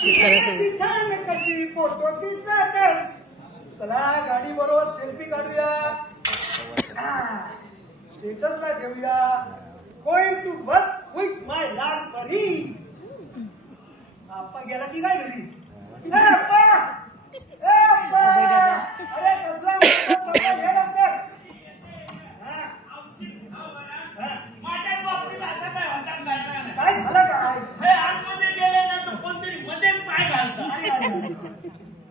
छान कशी फोटो तिचा कर. चला गाडी बरोबर सेल्फी काढूया. स्टेटसला ठेवूया. गोइंग टू वर्क विथ माय लाल परी. आप्पा गेला की काय घरी? ए अप्पा, ए अप्पा, अरे कसला मोठा हे लवकर. माझ्या बाबतीत असं काय होतात घडणार नाही. काय झालं काय? हे आतमध्ये गेले ना तर कोणतरी मध्येच पाय घालतात.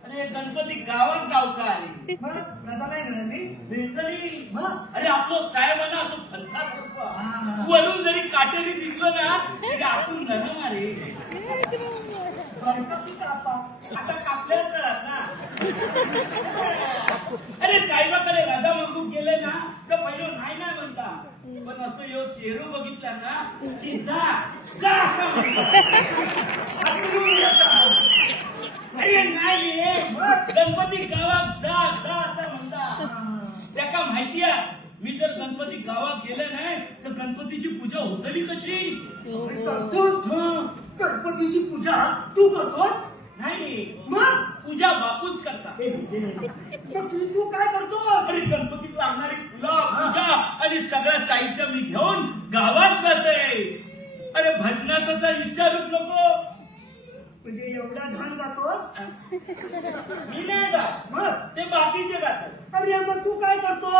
अरे गणपती गावात गावचा आहे. मग कसा नाही मिळाली? भेटली. मग अरे आपलं साहेबांना असं फणसा वरून जरी काटेरी दिसलं ना तरी आतून नरम अरे. गणपती कापा. आता कापल्याच कळत ना. अरे साहेबाकडे राजा मागून गेले ना तर पहिलं नाही नाही म्हणता. पण असं यो चेहरा बघितला ना की जा जा असं म्हणतात. अरे नाही रे, गणपती गावात जा जा असं म्हणतात. त्याका माहिती आहे मी जर गणपती गावात गेले नाही तर गणपतीची पूजा होतली कशी? संतोष, गणपतीची पूजा तू करतोस? नाही, मग पूजा बापूस करता. मग तू काय करतोस? अरे गणपतीत लागणारी फुलं पूजा आणि सगळं साहित्य मी घेऊन गावात जाते. अरे भजनाचा विचारूच नको. म्हणजे एवढा घाण गातोस? मी नाही गात, मग ते बाकीचे गातात. अरे मग तू काय करतो?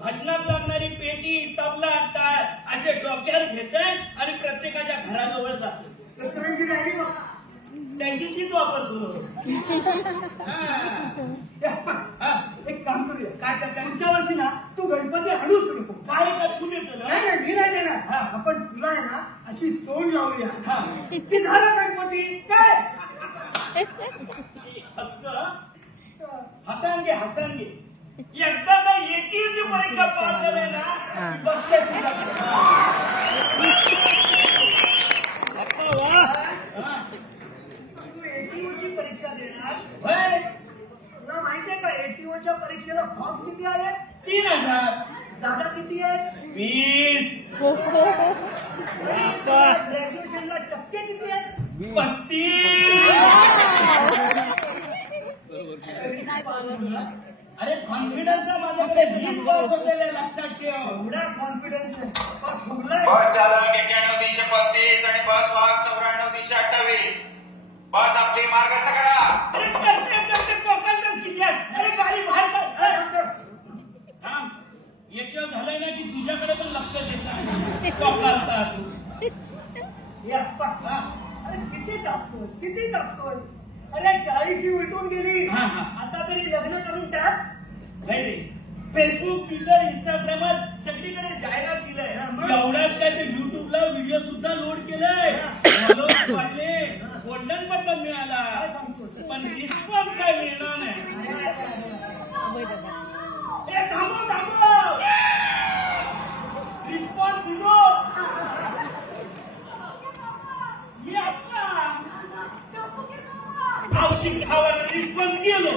भजनात लागणारी पेटी तबला टाळ असे डोक्यावर घेते आणि प्रत्येकाच्या घराजवळ जाते. सतरंजी राहिली बघ. त्यांची तीच वापरतो. एक काम करूया. काय करता? पुढच्या वर्षी ना तू गणपती आणूच नको. काय का तू देतो ना? नाही मी नाही देणार. आपण तुला आहे ना अशी सोड लावूया. हा. की झाला गणपती काय? हसत हसांगे हसांगे. एकदा का एकीची परीक्षा पास झाली ना की बघते तुला. तू एटीओची परीक्षा देणार? होय, तुला माहितीये का एटीओच्या परीक्षेला फॉर्म किती आले? 3000. जागा किती आहेत? 20. ग्रॅज्युएशनला टक्के किती आहेत? 35. अरे कॉन्फिडन्स माझ्याकडे 20 पास होतेले लक्षात ठेव. एवढा कॉन्फिडन्स आहे. पण फुगलाय. बस चालक 91 335 आणि बस वाहक 94 328. बस आपली मार्गस्थ करा. अरे करते करते कोकणच किती आहेत. अरे गाडी बाहेर काढ. थांब, एक वेळ झालंय ना की तुझ्याकडे पण लक्ष देत नाही. कोकणता तू. हे अप्पा. अरे किती टाकतोस किती टाकतोस? अरे 40 उलटून गेली. आता तरी लग्न करून टाक. फेसबुक ट्विटर इंस्टाग्रामवर सगळीकडे जाहिरात दिलंय. एवढाच काय ते युट्यूबला व्हिडिओ सुद्धा लोड केलाय. फॉलोअर्स वाढले, गोल्डन बटन मिळाला, पण रिस्पॉन्स काय मिळणार नाही. थांबव थांबव, रिस्पॉन्स झिरो. औषध खावायला रिस्पॉन्स गेलो.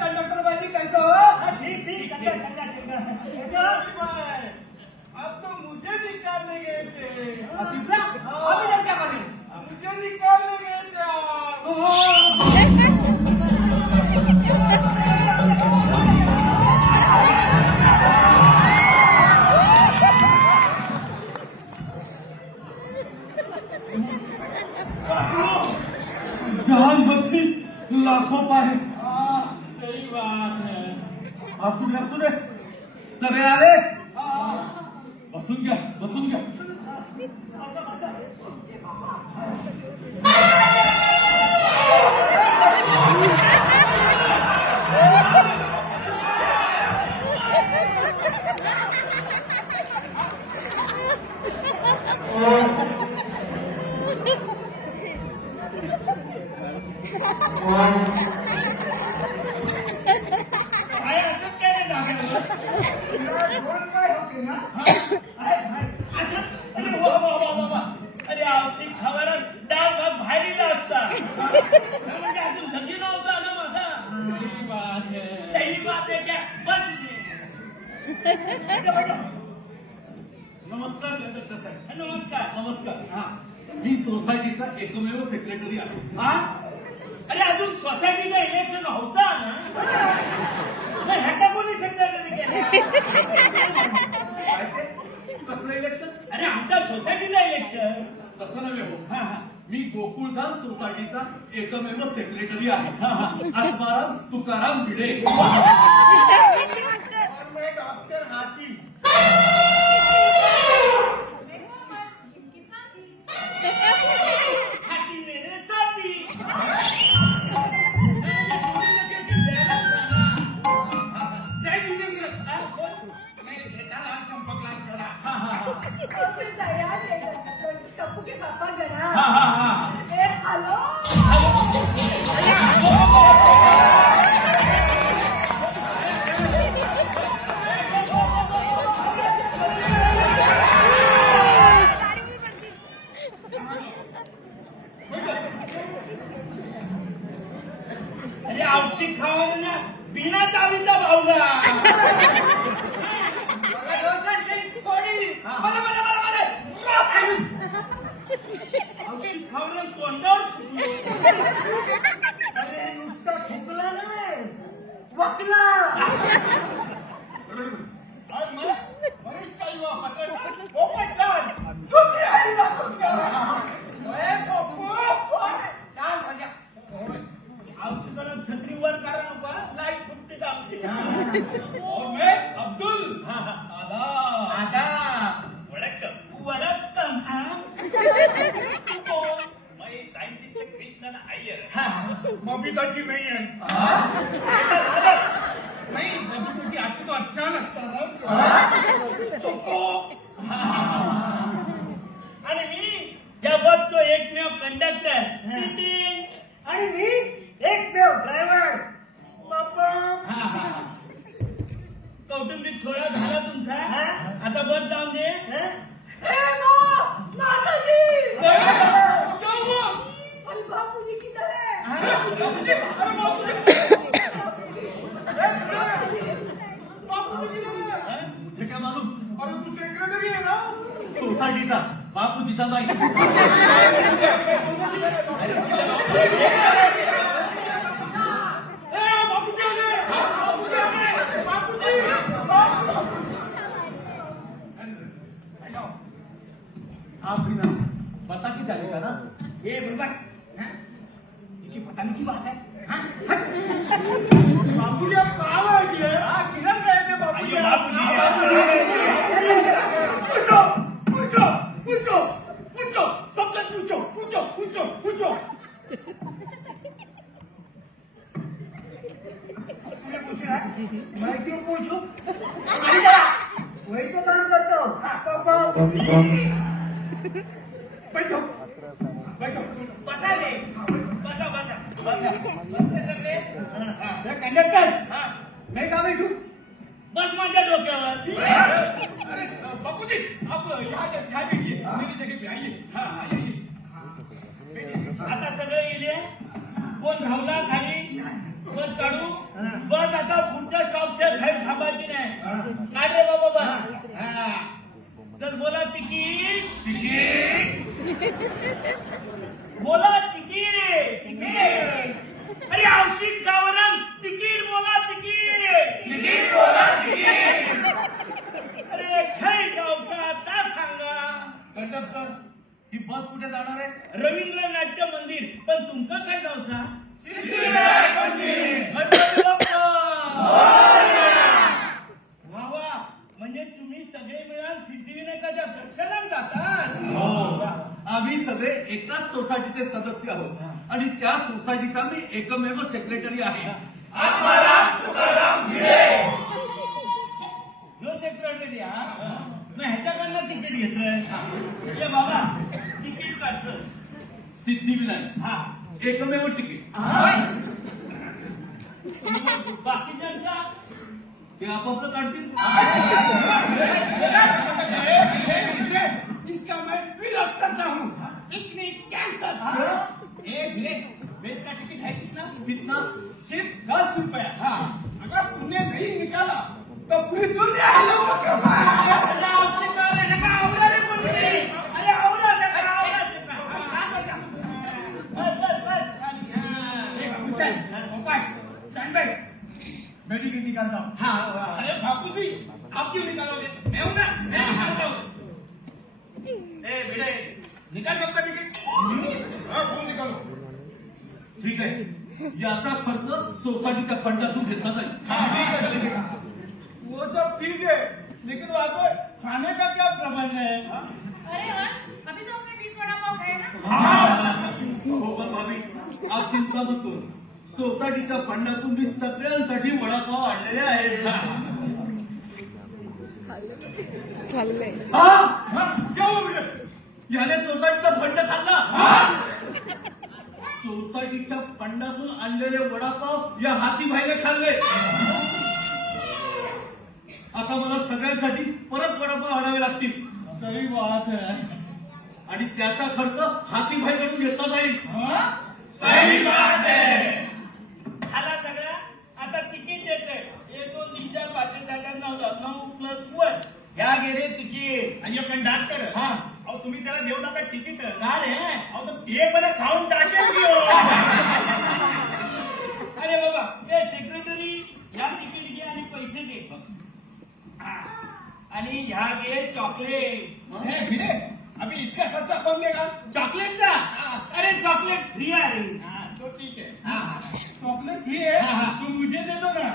कंडक्टर बाजी कैसा हो? ठीक अब तो मुझे निकालने गए थे. मुझे निकालने गए थे. जान बची लाखों पाए. सही बात है. असू दे सगळे आले. बसून घ्या बसून घ्या. काय असं काय रे जागेवर? तुला दोन काय होते ना असं? अरे वा वा वा वा वा. अरे आवश्यक खबरात डाव भाग बाहेरीला असता म्हणजे अजून लगी नव्हता ना माझा. सही बात आहे क्या? बस नमस्कार कंडक्टर साहेब. नमस्कार. नमस्कार. हा, मी सोसायटीचा एकमेव सेक्रेटरी आहे. हा? अरे अजून सोसायटीचं इलेक्शन होता ना? मग ह्याचा कोणी सेक्रेटरी केला? काय ते? कसलं इलेक्शन? अरे आमच्या सोसायटीचं इलेक्शन. तसं नव्हे हो. हा हा. मी गोकुळधाम सोसायटीचा एकमेव सेक्रेटरी आहे. हा, हा. आत्माराम तुकाराम भिडे. डॉक्टर हाती हाती मेरे साथी. तुम्ही कशी अशी balance झाला? जय जिनेंद्र. हा, कोण? नाही, जेठालाल चंपकलाल गडा. हा, हा, हा. टप्पू के पापा गणा हा, हा, हा. ए हॅलो अरे औषध खावा ना बिना चावीचा भावला. औषध खावलं तोंडावर थुंकलं. अरे नुसता ठोकला नाही वकला आज मला वरिष्ठ युवा पत्रकार पोपटलाल. औषधाला छत्रीवर करा नका लाईट फुटते का आमची. और मैं अब्दुल. आदाब. वडक्कम. वडक्कम. तू कोण? मैं साइंटिस्ट कृष्णन अय्यर. बबिताची नाही आहे. नहीं बबीताची आपको तो अच्छा लगता था. सुको. आणि मी या बसचो एकमेव कंडक्टर नितीन. आणि मी एकमेव ड्रायव्हर बाबा कौटुंबिक सोहळा झाला तुमचा. हा? आता बस जाऊन दे. हे माताजी आणि बापूजी किती आहे तुझे काय मालूम? अरे तू सेक्रेटरी आहे ना सोसायटीचा, बापूजीचा नाही. आप भी ना पता की जाएगा ना. ये बरबर ये पता नहीं की बात है. हाँ? बापूजी आप कहाँ आ गए? हाँ, किधर गए थे बापूजी? अयो, बापूजी. पूछो पूछो पूछो पूछो सबसे पूछो पूछो पूछो पूछो. तुझे पूछ रहा है मैं क्यों पूछूं वही तो काम करता हूँ पापा बैठो बैठो. बसा रे. बसा बसा बसा. बसले सगळे. कंडक्टर हाँ. मैं कहाँ बैठूं? बस माझ्या डोक्यावर. अरे बापूजी आप यहाँ बैठिए मेरी जगह पे आइए. हाँ आइए. आता सगळे इले कोण धावला खाली बस काढू. बस आता पुढच्या स्टॉपच्या खाली थांबायची नाही. काढ रे बाबा बस. हा. तर बोला तिकीट. बोला तिकीट. अरे औषध गावरान तिकीट बोला तिकीट बोला अरे खाई गावचा आता सांगा. कंडक्टर ही बस कुठे जाणार आहे? रवींद्र नाट्य मंदिर. पण तुमका काय जाऊचा? सिद्धिविनायक मंदिर. गणपती बाप्पा. वा वा. म्हणजे तुम्ही सगळे मिळून सिद्धिविनायकाच्या दर्शनात जातात. हो, आम्ही सगळे एकाच सोसायटीचे सदस्य आहोत आणि त्या सोसायटीचा मी एकमेव सेक्रेटरी आहे. आत्माराम तुकाराम भिडे. जो सेक्रेटरी हा मग ह्याच्याकडनं तिकीट घेतोय. ये बाबा तिकीट काढचं. सिद्धिविनायक हा एकमेव तिकीट. बाकीच्यांचा ते आपापलं काढतील. इसका मैं विरोध करता हूँ. Picnic cancel. बेस का टिकट है कितना? कितना? सिर्फ 10 रुपया. अगर तुमने नहीं निकाला तो पूरी दुनिया हिलाऊंगा. मैं टिकट निकालता हूँ. अरे बापू जी, आप क्यों निकालोगे? मैं हूं ना, मैं निकालता हूँ. निकाल सकता टिकट? हाँ, तुम निकालो. ठीक आहे, याचा खर्च सोसायटीच्या फंडातून घेतला जाईल. हाँ, ठीक है. वो सब ठीक है, लेकिन वहाँ पे खाने का क्या प्रबंध है? अरे हाँ, अभी तो हमने 20 वड़ा पाव खाए ना. हो का भाभी, आप चिंता मत करू. सोसायटीच्या फंडातून मी सगळ्यांसाठी वडापाव आणलेले आहेत. हाँ, क्या हुआ मुझे? याने सोसायटीचा फंड खाल्ला. सोसायटीच्या फंडातून आणलेले वडापाव या हातीभाईने खाल्ले. आता मला सगळ्यांसाठी परत वडापाव आणावे लागतील. सही बात है. आणि त्याचा खर्च हातीभाईकडून घेतला जाईल. हाँ? सही बात है. झाला सगळा. आता तिकीट देते. 1 2 3 4 5 6 7 8 9 9 प्लस 1. या गेले तिकीट. अय्यो कंडक्टर. हा. अहो तुम्ही त्याला देऊ नका तिकीट. का रे? अहो तर ते मला खाऊन टाकेल की हो. अरे बाबा, ए सेक्रेटरी, या तिकीट घे आणि पैसे दे. हा. आणि ह्या घे चॉकलेट. हे भिडे, अभी इसका खर्चा कौन देगा? चॉकलेटचा? अरे चॉकलेट फ्री आहे. हाँ, तो ठीक है. हा. चॉकलेट फ्री है. हाँ, हाँ. तो मुझे दे दो ना.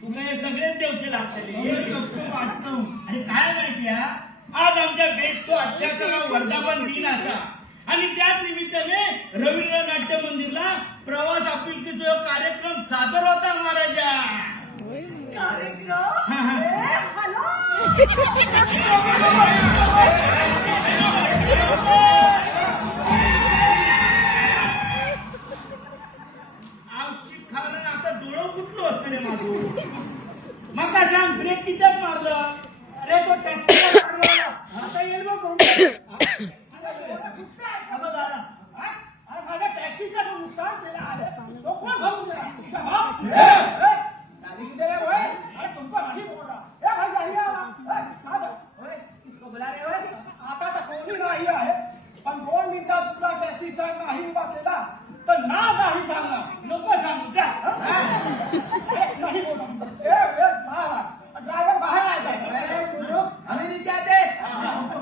तुला हे सगळेच देवचे मैं लागतले. सबको बांटता हूँ. आणि काय माहितीये, आज आमच्या बेटचा 78वा वर्धापन दिन असा आणि त्याच निमित्ताने रवींद्र नाट्य मंदिरला प्रवास आपुलकीचा कार्यक्रम सादर होता महाराजा. कार्यक्रम हॅलो आवश्यक कारण आता डोळं कुठलं असतं रे माझं. मग काय सांग, ब्रेक किती मारलं? अरे तो टॅक्सीला मारवाला आता येईल बघ कोणतं. हा बघ आला. अरे माझ्या टॅक्सीचा जो नुकसान केला आहे तो कोण भरून देणार? शबाब. गाड़ी किधर है ओए? अरे तुमको नहीं बोल रहा. ए भाई नहीं आ रहा. ओए किसको बुला रहे हो? आता तर कोणी नाही आहे, पण 2 मिनिटात तुला टॅक्सीचा नाही उभा केला तर ना नाही सांगणार. नको सांगू जा. नाही बोला. ड्रायव्हर बाहेर आहे. आम्ही नाही जाते.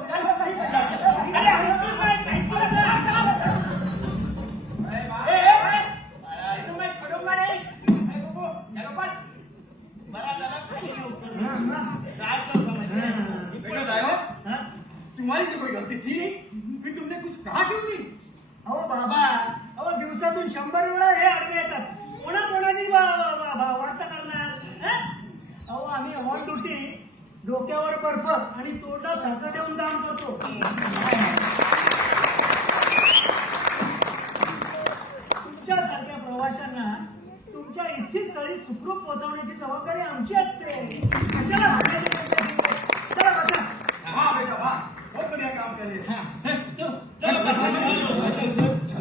अरे हसून नाही, हसून नाही. तुम्हें छोड़ूंगा नहीं. मला जरा खाली नव्हतं. हा, हा. काय करतो माहिती आहे? बेटा ड्राइवर, हा? तुम्हारी तो कोई गलती थी नहीं, फिर तुमने कुछ कहा क्यों नहीं? अहो बाबा, अहो दिवसातून 100 वेळा हे आडवे येतात. कोणाची वार्ता करणार? हं? अहो आम्ही ऑन ड्युटी डोक्यावर बर्फ आणि तोंडात साखर ठेवून काम करतो. तुमच्यासारख्या प्रवाशांना तुमच्या इच्छित स्थळी सुखरूप पोहोचवण्याची जबाबदारी आमची असते. कशाला भांडायची गरज आहे? चला बसा. हाँ बेटा वाह, बहुत बढ़िया काम कर रहे हैं.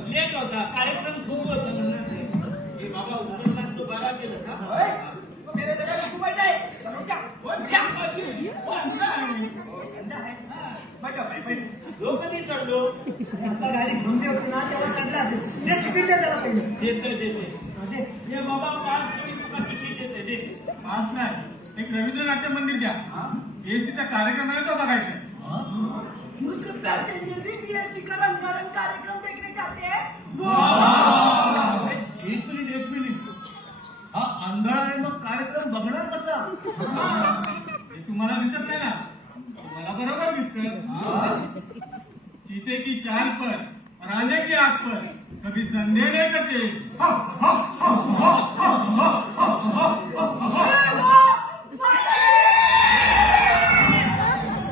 लेट होता, कार्यक्रम सुरू होता. हे बाबा उतरलास तो बरा केलं का? मेरे जगह पे तू बैठ जाए. चलो क्या? वो क्या बात है? वो अंधा है. बैठो बैठो. लोक कधी चढलो? आता गाडी थांबली होती ना तेव्हा चढला असेल. दे तिकीट दे त्याला पहिलं. देते हा, दे. हे बाबा 5 कोटी तुला तिकीट देते दे. आज नाही, एक रवींद्र नाट्य मंदिर घ्या. एसटीचा कार्यक्रम आहे तो बघायचा. मुझे पैसेंजर भी बीएसटी का रंगारंग कार्यक्रम देखने जाते हैं. एक मिनिट. हा आंधळा आहे, मग कार्यक्रम बघणार कसा? हे तुम्हाला दिसत नाही ना, तुम्हाला बरोबर दिसत. चीते की चाल पर राजा की आग पर कभी संदेह नहीं करते.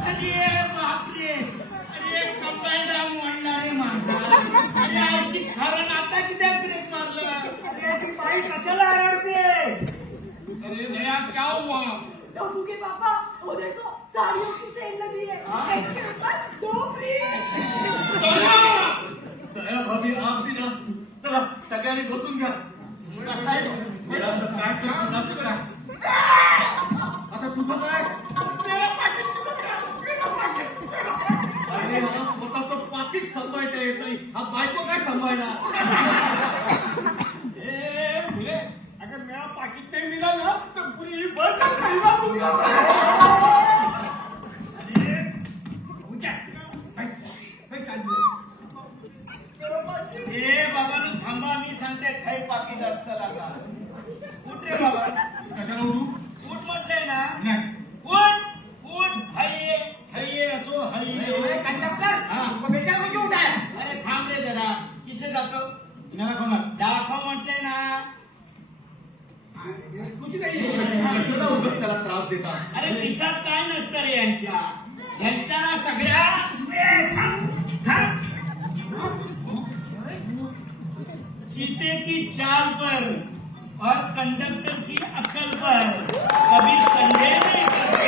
अरे बापरे, अरे कंबाईन डाऊन म्हणणारे माझा. अरे आवशी कारण आता किती ब्रेक मारलं. कमवायला. ए मुले अगर मेरा पाकिट नहीं मिला ना तो पूरी बस का खरीदा दूंगा. अरे उठा. भाई चालू. ए बाबा थांबा, मी सांगते काही पाकिट असतं लागा. उठ रे बाबा. कशाला उठू? उठ म्हटलंय ना. नाही. उठ उठ. हाय हाय असो हाय. कंडक्टर बेचारा को क्यों उठाया? अरे थांब रे जरा. किसे दाखव इनाला कोणा? दाखव म्हटलंय ना. कुछ नहीं कशाला उगाच त्याला त्रास देता. अरे दिशात काय नसतं रे यांच्या ना सगळ्या. ए, थांब, थांब. चीते की चाल पर और कंडक्टर की अकल पर कभी संदेह नहीं करते.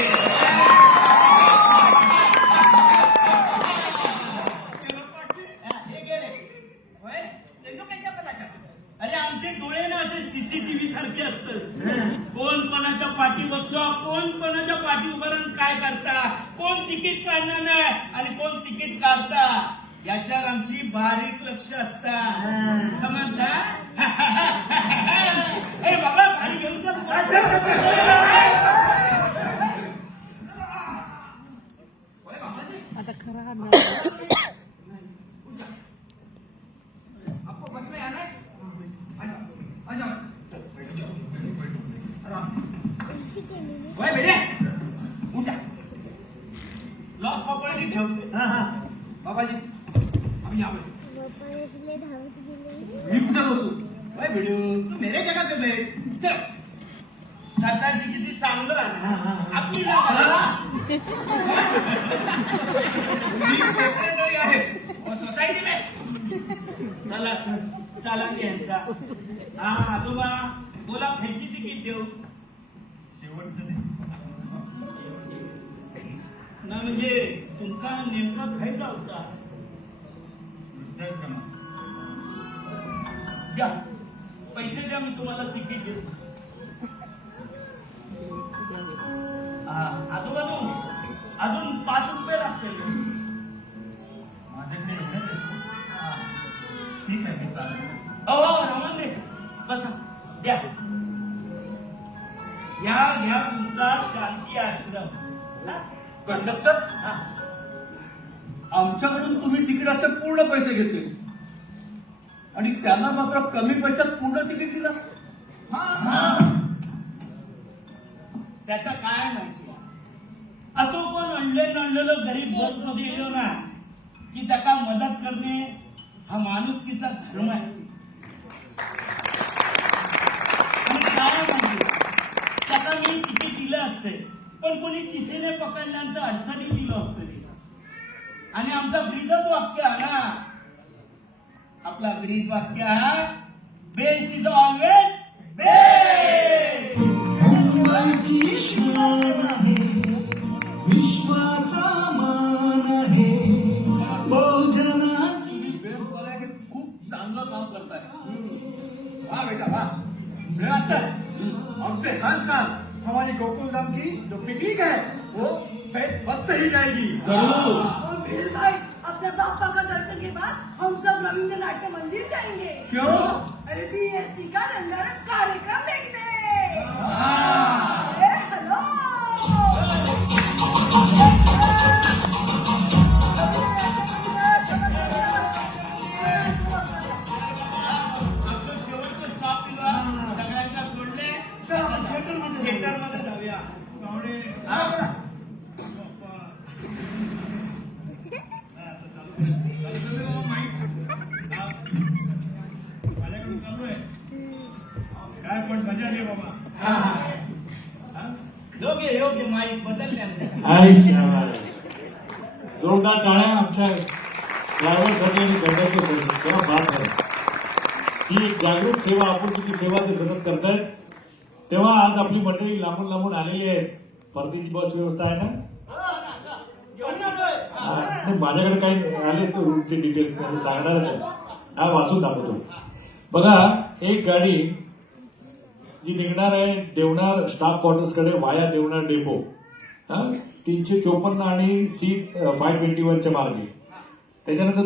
ये गेले ओए तेरे को कैसे पता चला? अरे आमचे डोळे ना असे सीसीटीव्ही सारखे असतात. कोण कोणाच्या पाठी बसलो, कोण कोणाच्या पाठी उभं राहून काय करता, कोण तिकीट काढणार नाही आणि कोण तिकीट काढता याच्यावर आमची बारीक लक्ष असतात. समजला? ए बाबा गाडी घेऊन चल. आपको बस में आना है? आ जाओ. ओए बेटे उठ जा. लॉस पकडली ठेवते. हा हा. बाबाजी अभी यहाँ बैठ. पप्पाने इसलिए धावत गेले. मी कुठे बसू? ओए भिडू तू मेरे जगह पे बैठ. चल. सरदारजी किती चांगलं आहे हा, हा, ना. हा. आपली जागा. मी सेक्रेटरी आहे. वो सोसाइटी में चला चला की यांचा. हा आजोबा बोला खायची तिकीट देऊ शेवटचं नाही. ना म्हणजे तुमका नेमका खाय जाऊचा. वृद्धाश्रम. द्या पैसे द्या, मी तुम्हाला तिकीट देऊ. आजोबा तू अजून 5 रुपये लागतील. माझ्याकडे एवढंच आहे. ठीक आहे मी चालेल. हो रमण दे बसा. द्या घ्या घ्या तुमचा शांती आश्रम. कंडक्टर हा. आमच्याकडून तुम्ही तिकिटाचे पूर्ण पैसे घेतले आणि त्यांना मात्र कमी पैशात पूर्ण तिकीट दिलं. त्याचा काय माहिती. असो पण आणलेलं गरीब बसमध्ये गेलो ना की त्याला मदत करणे हा माणुसकीचा धर्म आहे. आणि काय माहिती त्याला मी तिकीट दिलं असते पण कोणी टिसेने पकडल्यानंतर अडचणी दिलं असतं. आणि आमचा ब्रीदच वाक्य आहे ना. आपला ब्रीद वाक्य आहे बेस्ट इज ऑलवेज बेस्ट. मुंबईची शान आहे, विश्वाचा मान आहे, बहुजनाची. बेस्टवाले हे खूप चांगलं काम करताय. वाह बेटा वाह. मास्टर हमसे हर साल हमारी गोकुल धाम की जो पिकनिक है वो बस से ही जाएगी. जरूर. और भीड़ भाई अपने पापा का दर्शन के बाद हम सब रविंद्र नाट्य मंदिर जाएंगे. क्यों? अरे बीएसटी का रंगारंग कार्यक्रम देखने. अरे हेलो. आपलं शेवटचं स्टॉप दिला. सगळ्यांना सोडले. थिएटरमध्ये जाऊया. पाहुणे. हा. माझ्याकडून चालू आहे. काय पण मजा घे बाबा. योग्य माईक बदलल्यानंतर जोरदार टाळ्या आमच्या ड्रायव्हरसाठी आणि कंडक्टरसाठी. तेव्हा बात आहे ही एक जागरूक सेवा. आपण किती सेवा ते सतत करतायत. तेव्हा आज आपली मंडळी लांबून लांबून आलेली आहेत. परतीची बस व्यवस्था आहे ना. नाही, माझ्याकडे काही आले तर रूटचे डिटेल्स सांगणार नाही. हा वाचून दाखवतो. बघा एक गाडी जी निघणार आहे देवनार स्टाफ क्वार्टर्स कडे वाया देवनार डेपो 354 आणि C 521 च्या मार्गे. त्याच्यानंतर